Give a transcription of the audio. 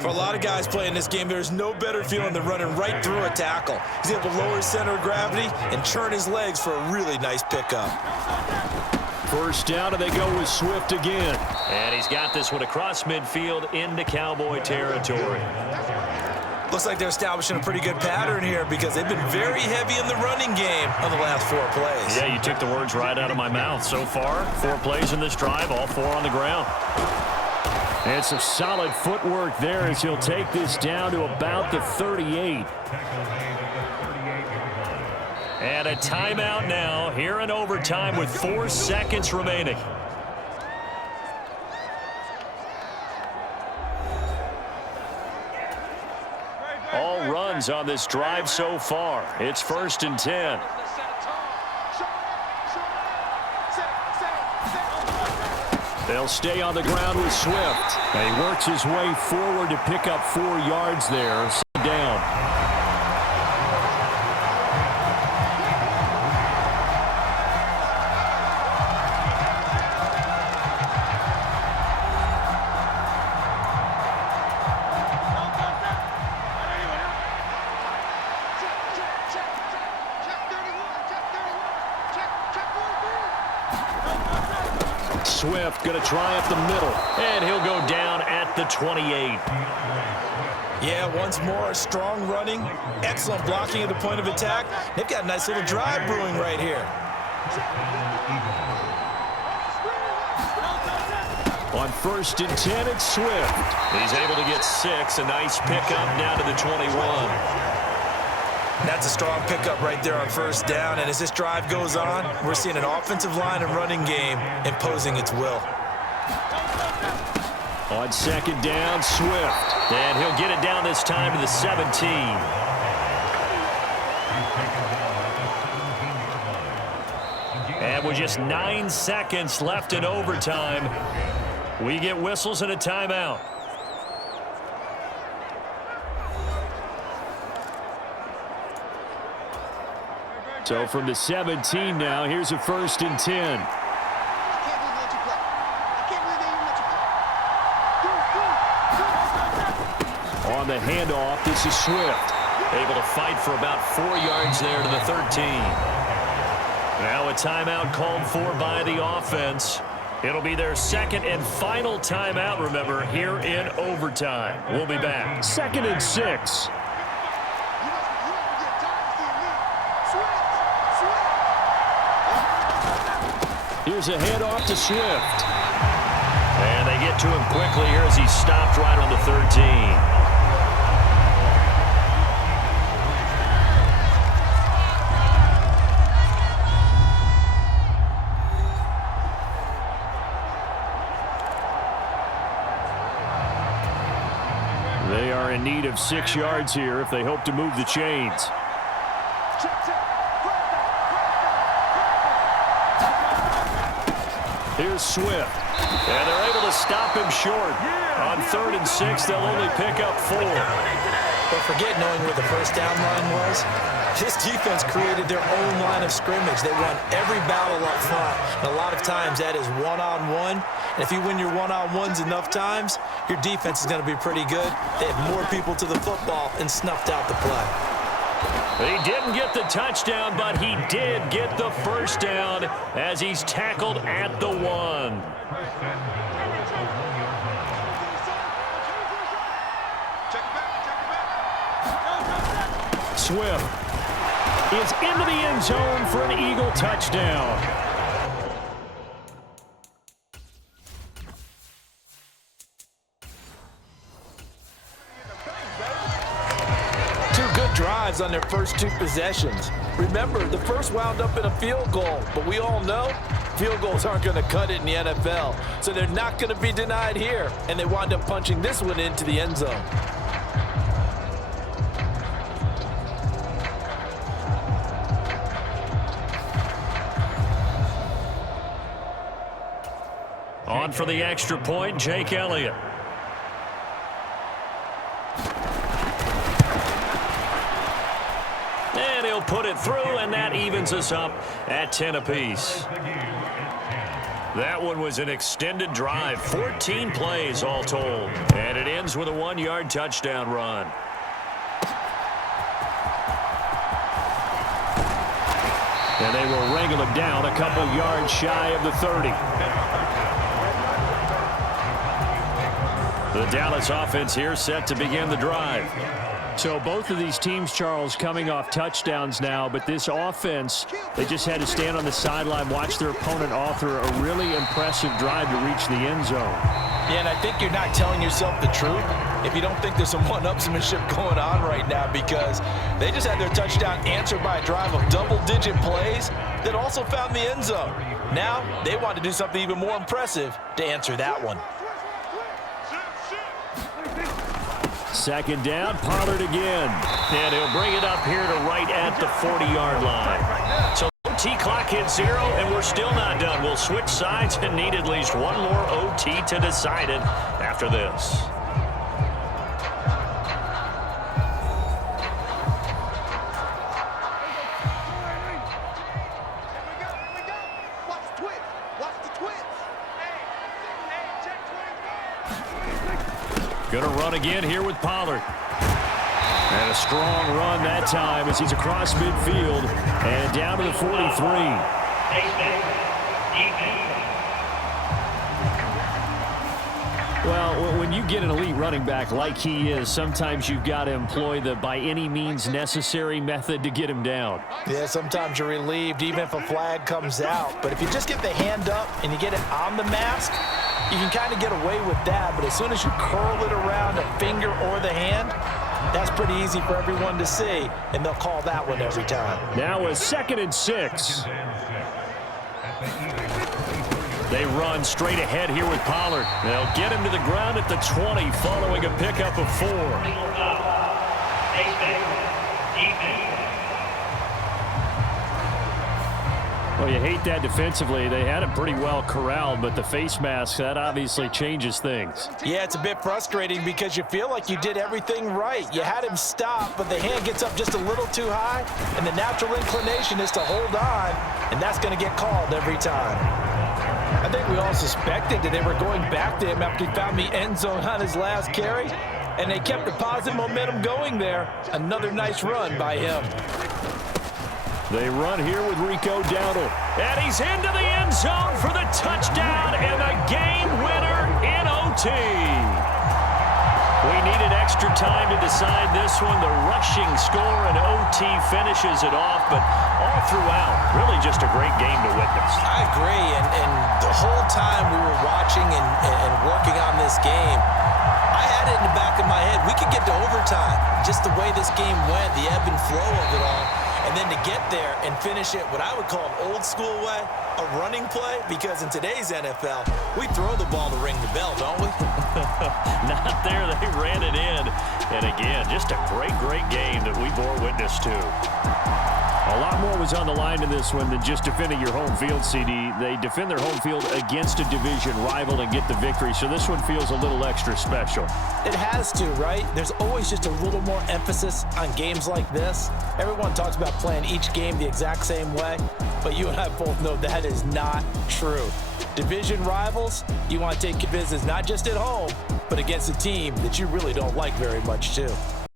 For a lot of guys playing this game, there's no better feeling than running right through a tackle. He's able to lower his center of gravity and churn his legs for a really nice pickup. First down, and they go with Swift again. And he's got this one across midfield into Cowboy territory. Looks like they're establishing a pretty good pattern here because they've been very heavy in the running game on the last 4 plays. Yeah, you took the words right out of my mouth. So far, 4 plays in this drive, all 4 on the ground. And some solid footwork there as he'll take this down to about the 38. And a timeout now here in overtime with 4 seconds remaining. All runs on this drive so far. It's 1st and 10. They'll stay on the ground with Swift. And he works his way forward to pick up 4 yards there. Down. Swift going to try up the middle. And he'll go down at the 28. Yeah, once more, strong running, excellent blocking at the point of attack. They've got a nice little drive brewing right here. On 1st and 10, it's Swift. He's able to get 6. A nice pickup down to the 21. That's a strong pickup right there on 1st down. And as this drive goes on, we're seeing an offensive line and running game imposing its will. On 2nd down, Swift. And he'll get it down this time to the 17. And with just 9 seconds left in overtime, we get whistles and a timeout. So from the 17 now, here's a 1st and 10. On the handoff, this is Swift. Able to fight for about 4 yards there to the 13. Now a timeout called for by the offense. It'll be their 2nd and final timeout, remember, here in overtime. We'll be back. 2nd and 6. Here's a handoff to Swift. And they get to him quickly here as he's stopped right on the 13. They are in need of 6 yards here if they hope to move the chains. Here's Swift. And they're able to stop him short. On 3rd and 6, they'll only pick up 4. But forget knowing where the 1st down line was. This defense created their own line of scrimmage. They won every battle up front. And a lot of times that is one-on-one. And if you win your one-on-ones enough times, your defense is going to be pretty good. They have more people to the football and snuffed out the play. He didn't get the touchdown, but he did get the 1st down as he's tackled at the 1. Swift is into the end zone for an Eagle touchdown. Drives on their first 2 possessions. Remember, the first wound up in a field goal, but we all know field goals aren't going to cut it in the NFL, so they're not going to be denied here, and they wind up punching this one into the end zone. On for the extra point, Jake Elliott. And he'll put it through, and that evens us up at 10 apiece. That one was an extended drive, 14 plays all told. And it ends with a 1-yard touchdown run. And they will wrangle him down a couple yards shy of the 30. The Dallas offense here set to begin the drive. So both of these teams, Charles, coming off touchdowns now, but this offense, they just had to stand on the sideline, watch their opponent author a really impressive drive to reach the end zone. Yeah, and I think you're not telling yourself the truth if you don't think there's some one-upsmanship going on right now, because they just had their touchdown answered by a drive of double-digit plays that also found the end zone. Now they want to do something even more impressive to answer that one. Second down, Pollard again. And he'll bring it up here to right at the 40-yard line. So OT clock hits 0, and we're still not done. We'll switch sides and need at least one more OT to decide it after this. Going to run again here with Pollard. And a strong run that time as he's across midfield and down to the 43. Well, when you get an elite running back like he is, sometimes you've got to employ the by any means necessary method to get him down. Yeah, sometimes you're relieved even if a flag comes out. But if you just get the hand up and you get it on the mask, you can kind of get away with that. But as soon as you curl it around a finger or the hand, that's pretty easy for everyone to see, and they'll call that one every time. Now a 2nd and 6. They run straight ahead here with Pollard. They'll get him to the ground at the 20 following a pickup of 4. Well, you hate that defensively. They had him pretty well corralled, but the face mask, that obviously changes things. Yeah, it's a bit frustrating because you feel like you did everything right. You had him stop, but the hand gets up just a little too high, and the natural inclination is to hold on, and that's going to get called every time. I think we all suspected that they were going back to him after he found the end zone on his last carry, and they kept the positive momentum going there. Another nice run by him. They run here with Rico Dowdle. And he's into the end zone for the touchdown and the game winner in OT. We needed extra time to decide this one. The rushing score and OT finishes it off, but all throughout, really just a great game to witness. I agree, and the whole time we were watching and working on this game, I had it in the back of my head. We could get to overtime. Just the way this game went, the ebb and flow of it all. And then to get there and finish it what I would call an old school way, a running play, because in today's NFL, we throw the ball to ring the bell, don't we? Not there. They ran it in. And again, just a great, great game that we bore witness to. A lot more was on the line in this one than just defending your home field, CD. They defend their home field against a division rival and get the victory, so this one feels a little extra special. It has to, right? There's always just a little more emphasis on games like this. Everyone talks about playing each game the exact same way, but you and I both know that is not true. Division rivals, you want to take your business not just at home, but against a team that you really don't like very much, too.